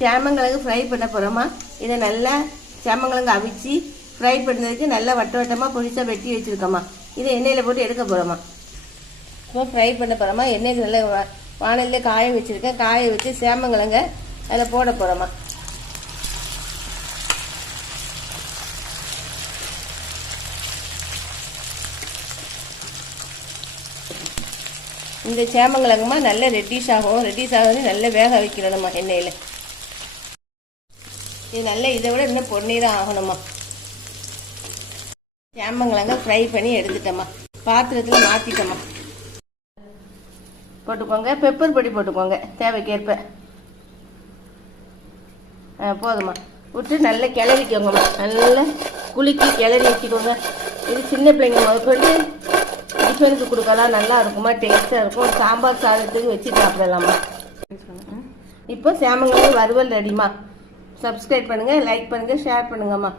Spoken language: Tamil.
சேமங்கிழங்கு ஃப்ரை பண்ண போகிறோமா. இதை நல்லா சேமங்கிழங்கு அவிச்சு ஃப்ரை பண்ணுறதுக்கு நல்லா வட்ட வட்டமாக பொடிசாக வெட்டி வச்சுருக்கோம்மா. இதை எண்ணெயில் போட்டு எடுக்க போகிறோமா. இப்போ ஃப்ரை பண்ண போகிறோமா. எண்ணெய் நல்லா வானலில் காய வச்சுருக்கேன். காய வச்சு சேமங்கிழங்க அதில் போட போகிறோமா. இந்த சேமங்கிழங்குமா நல்ல ரெட்டிஷ் ஆகும். ரெட்டிஷ் ஆகுது நல்லா வேக வைக்கிறணுமா எண்ணெயில். இது நல்லா இதை விட இன்னும் பொன்னீராக ஆகணுமா. சேமங்கிழங்க ஃப்ரை பண்ணி எடுத்துட்டோம்மா. பாத்திரத்தில் மாற்றிட்டோம்மா. போட்டுக்கோங்க. பெப்பர் பொடி போட்டுக்கோங்க தேவைக்கேற்ப. போதுமா. விட்டு நல்லா கிளறிக்கோங்கம்மா. நல்லா குலுக்கி கிளறி வச்சுக்கோங்க. இது சின்ன பிள்ளைங்க முதற்கொண்டு டிஃபனுக்கு கொடுக்கலாம். நல்லா இருக்குமா, டேஸ்ட்டாக இருக்கும். சாம்பார் சாதத்துக்கு வச்சு சாப்பிடலாமா. இப்போ சேமங்கிழங்கு வறுவல் ரெடிமா. சப்ஸ்கிரைப் பண்ணுங்கள், லைக் பண்ணுங்கள், ஷேர் பண்ணுங்கம்மா.